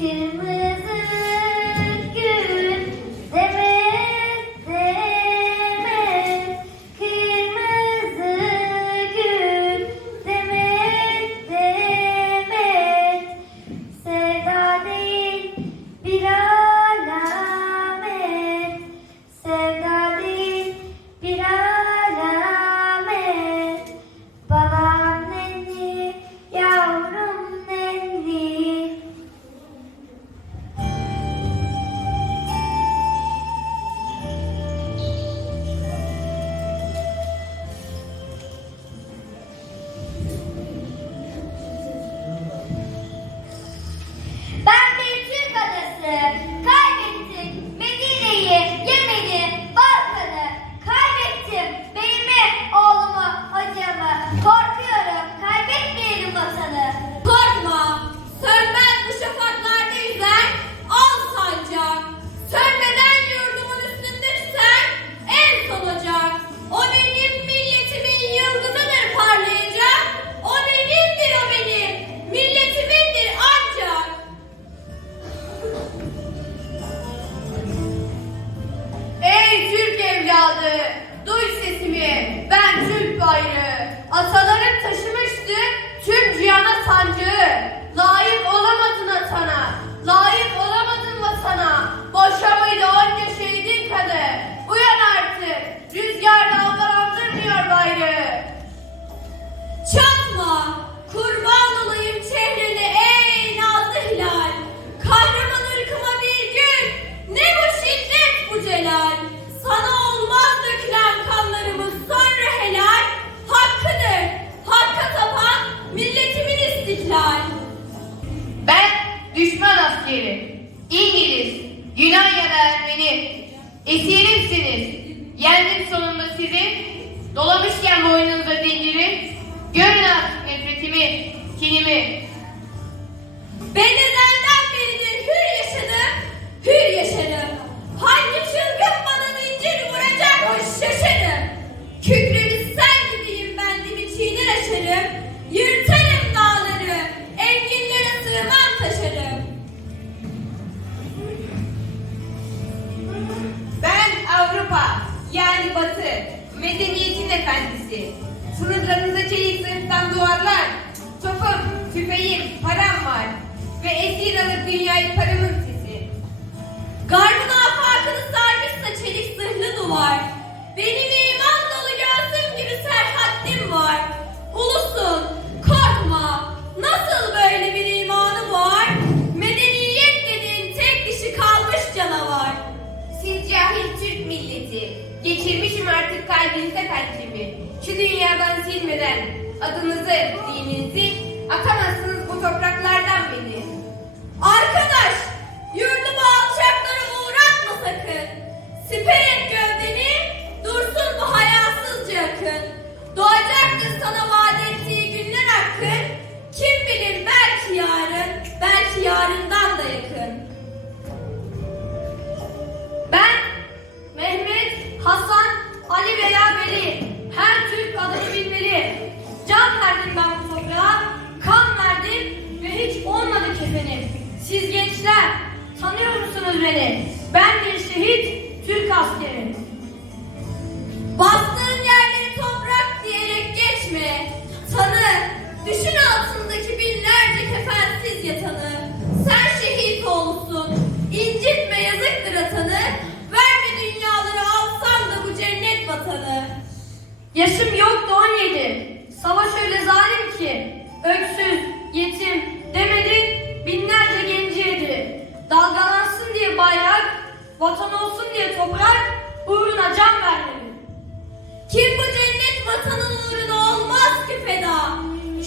Kırmızı düşman askeri, İngiliz, Yunan ya da Ermeni, esirimsiniz. Yendim sonunda sizi, dolamışken boynunuza zinciri, görün artık nefretimi, kinimi. Benim batı, medeniyetin efendisi. Sınırlarınıza çelik zırhtan duvarlar. Topum, tüfeğim, param var. Ve esir alıp dünyayı paramın adınızı, dininizi atamazsınız bu topraklardan beni. Arka tanıdınız. Ben bir şehit Türk askeri.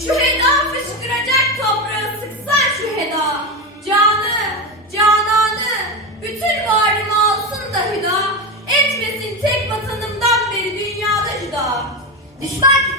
Şu heda fışkıracak toprağı sıksan şu heda. Canı, cananı, bütün varımı alsın da hüda. Etmesin tek vatanımdan beri dünyada hüda. Düşman